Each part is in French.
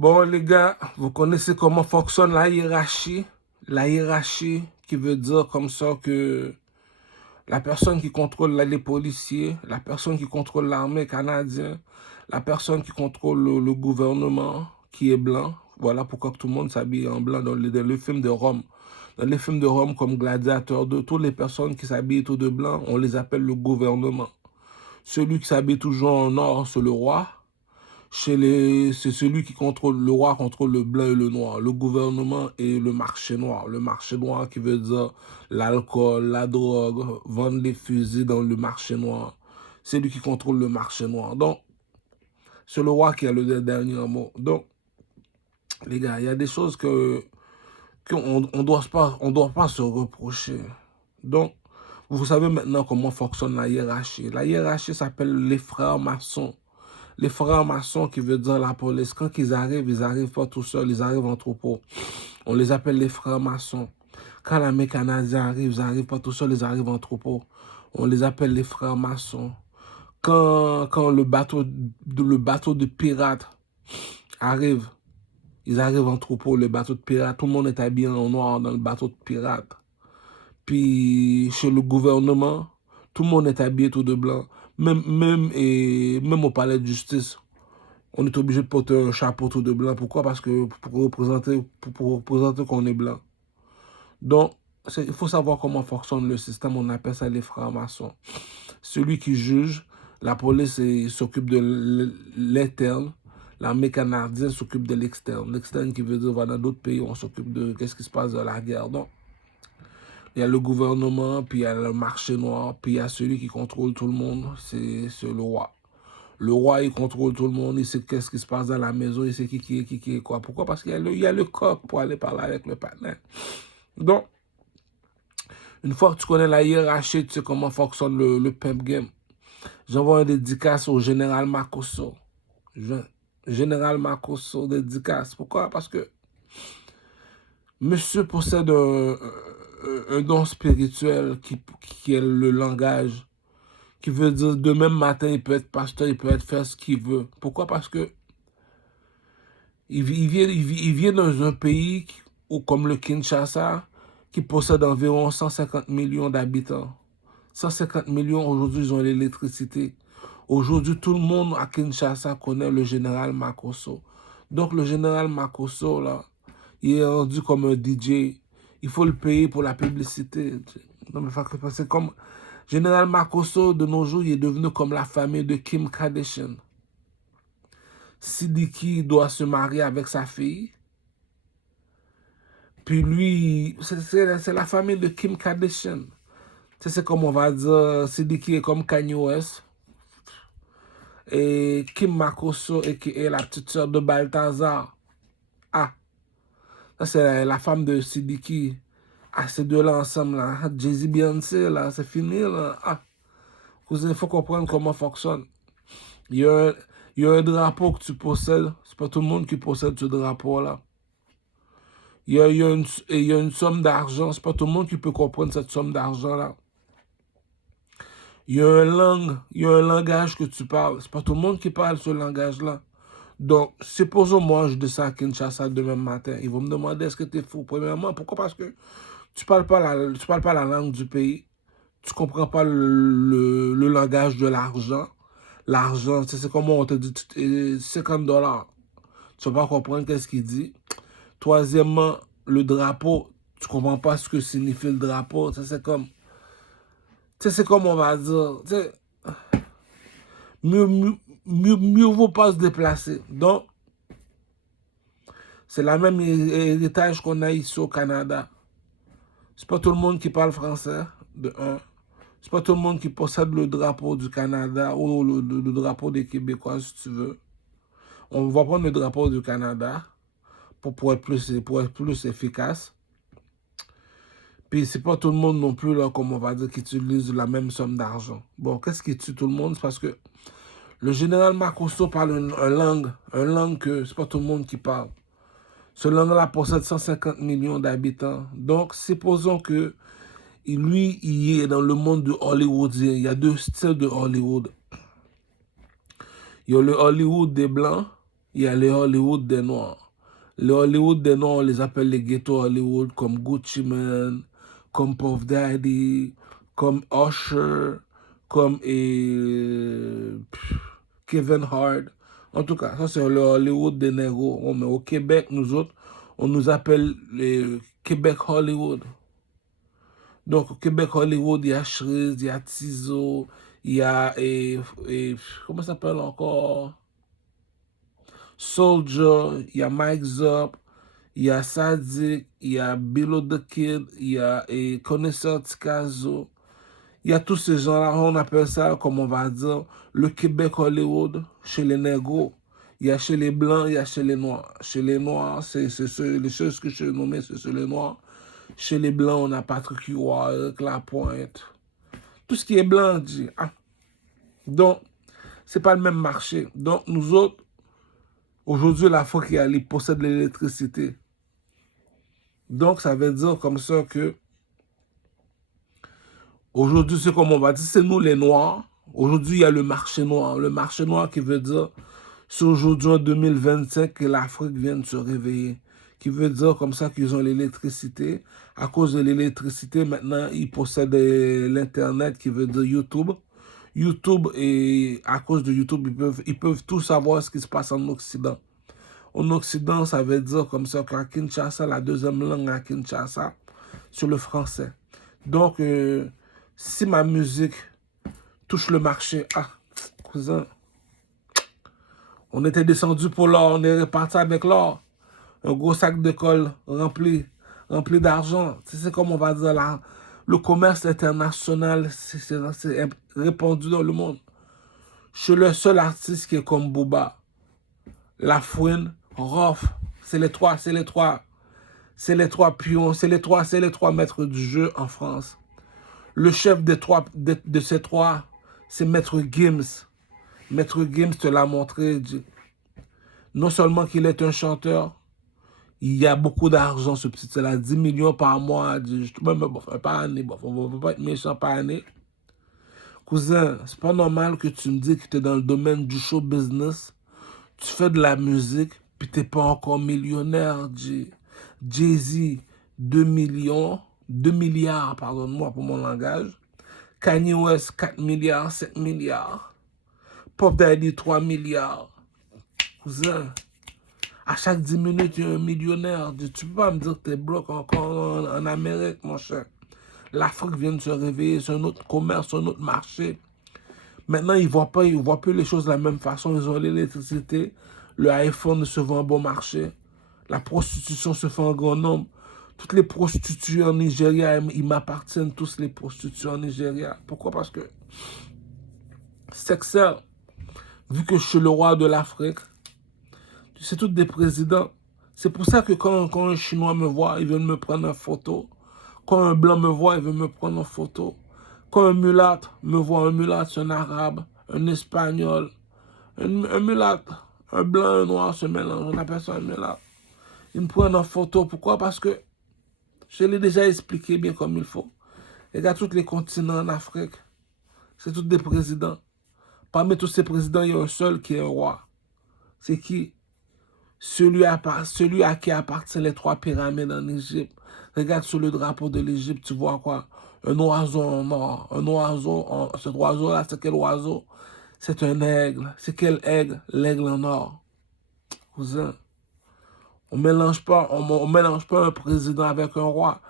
Bon, les gars, vous connaissez comment fonctionne la hiérarchie. La hiérarchie qui veut dire comme ça que la personne qui contrôle les policiers, la personne qui contrôle l'armée canadienne, la personne qui contrôle le gouvernement qui est blanc. Voilà pourquoi tout le monde s'habille en blanc dans les films de Rome. Dans les films de Rome comme Gladiateur 2, toutes les personnes qui s'habillent tout de blanc, on les appelle le gouvernement. Celui qui s'habille toujours en or, c'est le roi. C'est celui qui contrôle, le roi contrôle le blanc et le noir, le gouvernement et le marché noir. Le marché noir qui veut dire l'alcool, la drogue, vendre des fusils dans le marché noir. C'est lui qui contrôle le marché noir. Donc, c'est le roi qui a le dernier mot. Donc, les gars, il y a des choses qu'on on doit pas se reprocher. Donc, vous savez maintenant comment fonctionne la hiérarchie. La hiérarchie s'appelle les frères maçons. Les frères maçons qui veut dire la police, quand ils arrivent pas tout seuls, ils arrivent en troupeau. On les appelle les frères maçons. Quand l'armée canadienne arrive, ils arrivent pas tout seuls, ils arrivent en troupeau. On les appelle les frères maçons. Quand le bateau de pirates arrive, ils arrivent en troupeau, le bateau de pirates, tout le monde est habillé en noir dans le bateau de pirates. Puis chez le gouvernement, tout le monde est habillé tout de blanc. Même au palais de justice, on est obligé de porter un chapeau tout de blanc. Pourquoi? Parce que pour représenter qu'on est blanc. Donc, il faut savoir comment fonctionne le système. On appelle ça les francs-maçons. Celui qui juge, la police s'occupe de l'interne. L'armée canadienne s'occupe de l'externe. L'externe qui veut dire, va dans d'autres pays, on s'occupe de qu'est-ce qui se passe dans la guerre. Donc, il y a le gouvernement, puis il y a le marché noir, puis il y a celui qui contrôle tout le monde, c'est le roi. Le roi, il contrôle tout le monde, il sait qu'est-ce qui se passe dans la maison, il sait qui est quoi. Pourquoi? Parce qu'il y a le coq pour aller parler avec le partenaire. Donc, une fois que tu connais la hiérarchie, tu sais comment fonctionne le pimp game. J'envoie un dédicace au général Makosso. Général Makosso, dédicace. Pourquoi? Parce que monsieur possède un don spirituel qui est le langage, qui veut dire de même matin, il peut être pasteur, il peut être faire ce qu'il veut. Pourquoi? Parce que il vient dans un pays comme le Kinshasa, qui possède environ 150 millions d'habitants. 150 millions, aujourd'hui, ils ont l'électricité. Aujourd'hui, tout le monde à Kinshasa connaît le général Makosso. Donc, le général Makosso, là, il est rendu comme un DJ. Il faut le payer pour la publicité. Non, mais c'est comme... Général Makosso, de nos jours, il est devenu comme la famille de Kim Kardashian. Sidiki doit se marier avec sa fille. Puis lui, c'est la famille de Kim Kardashian. C'est comme on va dire, Sidiki est comme Kanye West. Et Kim Makosso est la petite sœur de Balthazar. Ah, ça c'est la femme de Sidiki. Ah, ces deux-là ensemble, là. Jay-Z, Beyoncé, là, c'est fini, là. Ah, il faut comprendre comment fonctionne. Il y a un drapeau que tu possèdes. C'est pas tout le monde qui possède ce drapeau-là. Il y a une somme d'argent. C'est pas tout le monde qui peut comprendre cette somme d'argent-là. Il y a un langage que tu parles. C'est pas tout le monde qui parle ce langage-là. Donc, supposons moi, je descends à Kinshasa demain matin. Ils vont me demander est-ce que tu es fou. Premièrement, pourquoi? Parce que tu parles pas la langue du pays. Tu comprends pas le langage de l'argent. L'argent, c'est comme on te dit $50. Tu vas pas comprendre qu'est-ce qu'il dit. Troisièmement, le drapeau, tu comprends pas ce que signifie le drapeau. C'est comme on va dire. Mieux vaut pas se déplacer. Donc, c'est la même héritage qu'on a ici au Canada. C'est pas tout le monde qui parle français, de un. C'est pas tout le monde qui possède le drapeau du Canada ou le drapeau des Québécois, si tu veux. On va prendre le drapeau du Canada pour être plus efficace. Puis c'est pas tout le monde non plus, là, comme on va dire, qui utilise la même somme d'argent. Bon, qu'est-ce qui tue tout le monde? C'est parce que le général Makosso parle une langue que c'est pas tout le monde qui parle. Ce langue-là possède 150 millions d'habitants. Donc, supposons que lui, il est dans le monde de Hollywood. Il y a deux styles de Hollywood. Il y a le Hollywood des Blancs il y a les Hollywood des Noirs. Les Hollywood des Noirs, on les appelle les ghetto Hollywood, comme Gucci Mane, comme Puff Daddy, comme Usher, comme Kevin Hart. En tout cas, ça c'est le Hollywood des négros. Mais au Québec, nous autres, on nous appelle les Québec Hollywood. Donc, au Québec Hollywood, il y a Shreeze, il y a Tizo, il y a, comment ça s'appelle encore? Soldier, il y a Mike Zop, il y a Sadik, il y a Bilo the Kid, il y a Connaisseur Tikazo. Il y a tous ces gens-là, on appelle ça, comme on va dire, le Québec Hollywood chez les négros. Il y a chez les blancs, il y a chez les noirs. Chez les noirs, c'est les choses que je vais nommer, c'est chez les noirs. Chez les blancs, on a Patrick Warwick, Lapointe. Tout ce qui est blanc, dit. Ah. Donc, c'est pas le même marché. Donc, nous autres, aujourd'hui, l'Afrique possède l'électricité. Donc, ça veut dire comme ça que aujourd'hui, c'est comme on va dire, c'est nous les Noirs. Aujourd'hui, il y a le marché noir. Le marché noir qui veut dire, c'est aujourd'hui en 2025 que l'Afrique vient de se réveiller. Qui veut dire comme ça qu'ils ont l'électricité. À cause de l'électricité, maintenant, ils possèdent l'Internet qui veut dire YouTube. YouTube, et à cause de YouTube, ils peuvent tout savoir ce qui se passe en Occident. En Occident, ça veut dire comme ça qu'à Kinshasa, la deuxième langue à Kinshasa, c'est le français. Donc, si ma musique touche le marché, ah, cousin, on était descendu pour l'or, on est reparti avec l'or. Un gros sac de colle rempli d'argent. C'est comme on va dire là, le commerce international, c'est répandu dans le monde. Je suis le seul artiste qui est comme Booba, La Fouine, Rof. C'est les trois pions, c'est les trois maîtres du jeu en France. Le chef de ces trois, c'est Maître Gims. Maître Gims te l'a montré. Non seulement qu'il est un chanteur, il y a beaucoup d'argent, ce petit. C'est là, 10 millions par mois. Par année. On ne va pas être méchant par année. Cousin, c'est pas normal que tu me dis que tu es dans le domaine du show business. Tu fais de la musique, puis tu n'es pas encore millionnaire. Jay-Z, 2 millions, 2 milliards, pardonne-moi pour mon langage. Kanye West, 4 milliards, 7 milliards. Puff Daddy, 3 milliards. Cousin, à chaque 10 minutes, il y a un millionnaire. Tu peux pas me dire que tu es bloqué encore en Amérique, mon cher. L'Afrique vient de se réveiller, c'est un autre commerce, un autre marché. Maintenant, ils ne voient plus les choses de la même façon. Ils ont l'électricité, le iPhone se vend bon marché, la prostitution se fait en grand nombre. Toutes les prostituées en Nigeria, ils m'appartiennent tous, les prostituées en Nigeria. Pourquoi? Parce que Sexel, vu que je suis le roi de l'Afrique, c'est tous des présidents. C'est pour ça que quand un Chinois me voit, il veut me prendre en photo. Quand un Blanc me voit, il veut me prendre en photo. Quand un mulâtre me voit, un mulâtre, c'est un Arabe, un Espagnol, un mulâtre, un Blanc, un Noir se mélangent. On appelle ça un mulâtre. Ils me prennent en photo. Pourquoi? Parce que je l'ai déjà expliqué bien comme il faut. Regarde tous les continents en Afrique. C'est tous des présidents. Parmi tous ces présidents, il y a un seul qui est un roi. C'est qui? Celui à qui appartiennent les 3 pyramides en Égypte. Regarde sur le drapeau de l'Égypte, tu vois quoi? Un oiseau en or. Un oiseau, cet oiseau-là, c'est quel oiseau? C'est un aigle. C'est quel aigle? L'aigle en or. Cousin, on mélange pas un président avec un roi.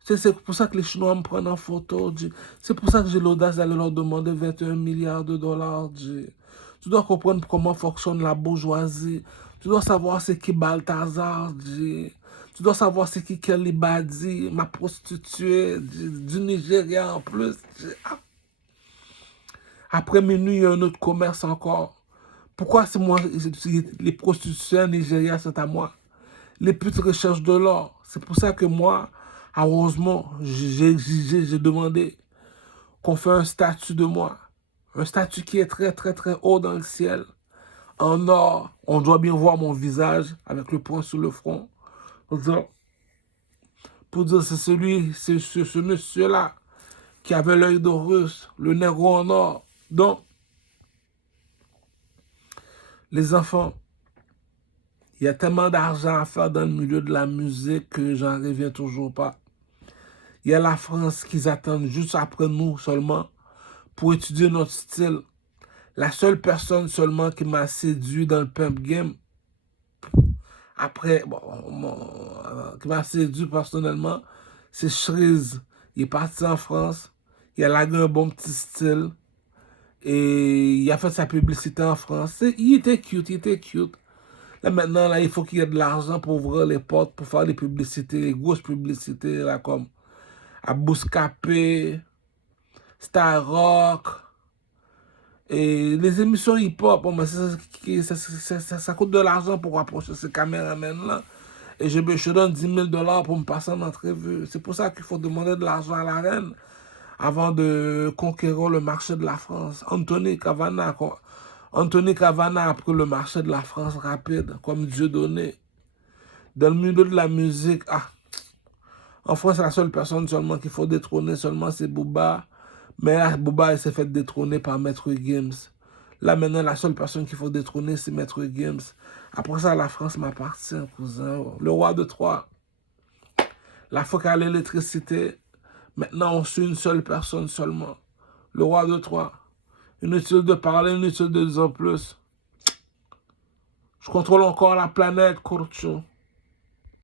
C'est pour ça que les Chinois me prennent en photo. C'est pour ça que j'ai l'audace d'aller leur demander 21 milliards de dollars. Tu dois comprendre comment fonctionne la bourgeoisie. Tu dois savoir c'est qui Balthazar. Tu dois savoir c'est qui Kelly Badi, ma prostituée du Nigeria en plus. Après minuit, il y a un autre commerce encore. Pourquoi c'est moi, les prostituées au Nigeria, c'est à moi? Les putes recherchent de l'or. C'est pour ça que moi, à Rosemont, j'ai exigé, j'ai demandé qu'on fait un statut de moi. Un statut qui est très, très, très haut dans le ciel. En or, on doit bien voir mon visage avec le poing sur le front. Pour dire c'est ce monsieur-là qui avait l'œil d'Horus, le négro en or. Donc, les enfants, Il y a tellement d'argent à faire dans le milieu de la musique que j'en reviens toujours pas. Il y a la France qui attendent juste après nous seulement pour étudier notre style. La seule personne seulement qui m'a séduit dans le pimp game, après, qui m'a séduit personnellement, c'est Shreeze. Il est parti en France, il a lagué un bon petit style, et il a fait sa publicité en France. Il était cute, il était cute. Là maintenant, là, il faut qu'il y ait de l'argent pour ouvrir les portes, pour faire les publicités, les grosses publicités, là, comme à Bouscapé, Star Rock, et les émissions hip-hop. Bon, mais ça coûte de l'argent pour approcher ces caméramans-là. Et je donne 10 000 $ pour me passer en entrevue. C'est pour ça qu'il faut demander de l'argent à la reine avant de conquérir le marché de la France. Anthony Cavana a pris le marché de la France rapide, comme Dieu donné. Dans le milieu de la musique, en France, la seule personne seulement qu'il faut détrôner seulement, c'est Booba. Mais là, Booba, il s'est fait détrôner par Maître Gims. Là, maintenant, la seule personne qu'il faut détrôner, c'est Maître Gims. Après ça, la France m'appartient, cousin. Le roi de Troie. La fois qu'à l'électricité, maintenant, on suit une seule personne seulement. Le roi de Troie. Inutile de parler, inutile de dire plus. Je contrôle encore la planète, Kurcho.